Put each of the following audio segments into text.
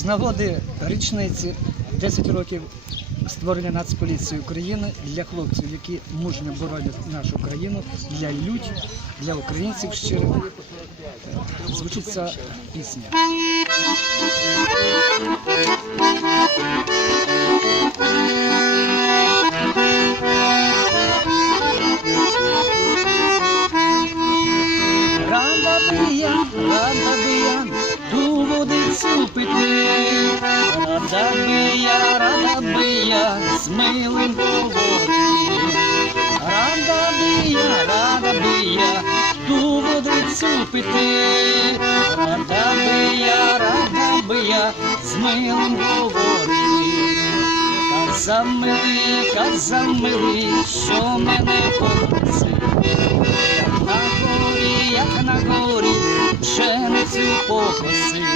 З нагоди річниці 10 років створення Нацполіції України для хлопців, які мужньо боронять нашу країну, для людь, для українців щирих. Звучить ця пісня. Рада би я, рада би ту водицю пити, милим говорити, рада би я, рада би я ту водицю пити, рада би я, рада би я з милим говорити. Казав милий, казав що мене попросив. На горі, як на горі, пшеницю покосив.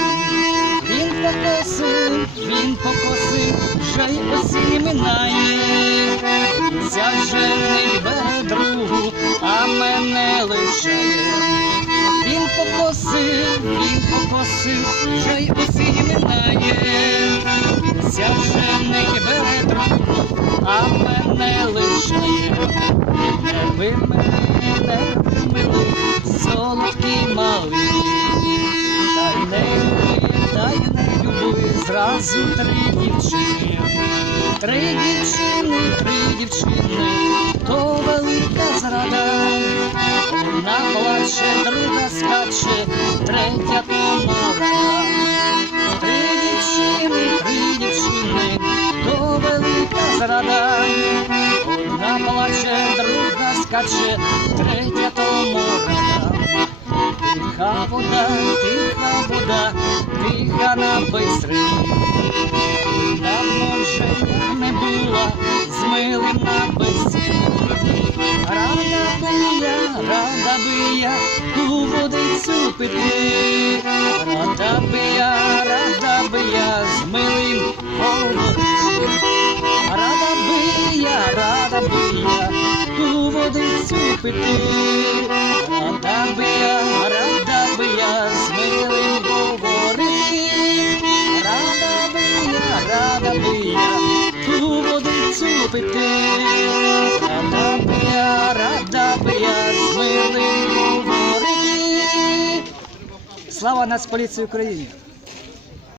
Він покосив, він покосив, вже й осінь минає. Ця вже бере другу, а мене лишає. Він покосив, він покосив, вже й осінь минає. Ця вже бере другу, а мене лишає. Ви мене, не мили, солодкий малий. Зразу три дівчини. Три дівчини, три дівчини, то велика зрада. Одна плаче, друга скаче, третя помогла. Три дівчини, три дівчини, то велика зрада. Одна плаче, друга скаче, третя тому рада. Тиха вода, тиха вода, тиха на бистрині. З милим на бистрині. Рада би я, рада би я ту водицю пити. Рада би я, рада би я з милим говорити. Рада би я, рада би я ту водицю пити. Рада пити. Рада я, рада би я з милим. Слава Нацполіції України!